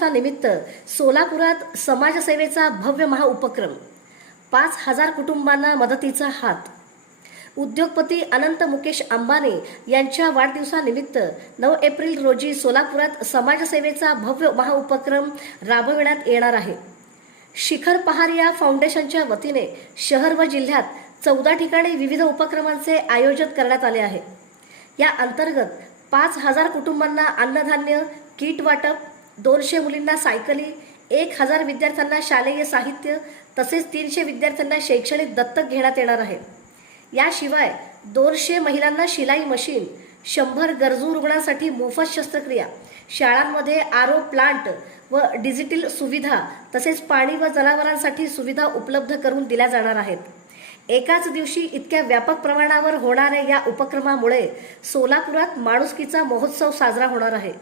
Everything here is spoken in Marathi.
वाढदिवसानिमित्त सोलापुरात समाजसेवेचा भव्य महाउपक्रम, 5,000 कुटुंबांना मदतीचा हात। उद्योगपती अनंत मुकेश अंबानी यांच्या वाढदिवसानिमित्त 9 एप्रिल रोजी सोलापुरात समाजसेवेचा भव्य महाउपक्रम राबविण्यात येणार आहे। शिखर पहारिया फाउंडेशनच्या वतीने शहर व जिल्ह्यात 14 ठिकाणी विविध उपक्रमांचे आयोजन करण्यात आले आहे। या अंतर्गत 5,000 कुटुंबांना अन्नधान्य किट वाटप, 200 मुलींना सायकली, 1,000 विद्यार्थ्यांना शालेय साहित्य तसेच 300 विद्यार्थ्यांना शैक्षणिक दत्तक घेण्यात येणार आहे। याशिवाय 200 महिलांना शिलाई मशीन, 100 गरजू रुग्णांसाठी मोफत शस्त्रक्रिया, शाळांमध्ये आरो प्लांट व डिजिटल सुविधा तसेच पाणी व जनावरांसाठी सुविधा उपलब्ध करून दिल्या जाणार आहेत। एकाच दिवशी इतक्या व्यापक प्रमाणावर होणाऱ्या या उपक्रमामुळे सोलापुरात माणुसकीचा महोत्सव साजरा होणार आहे।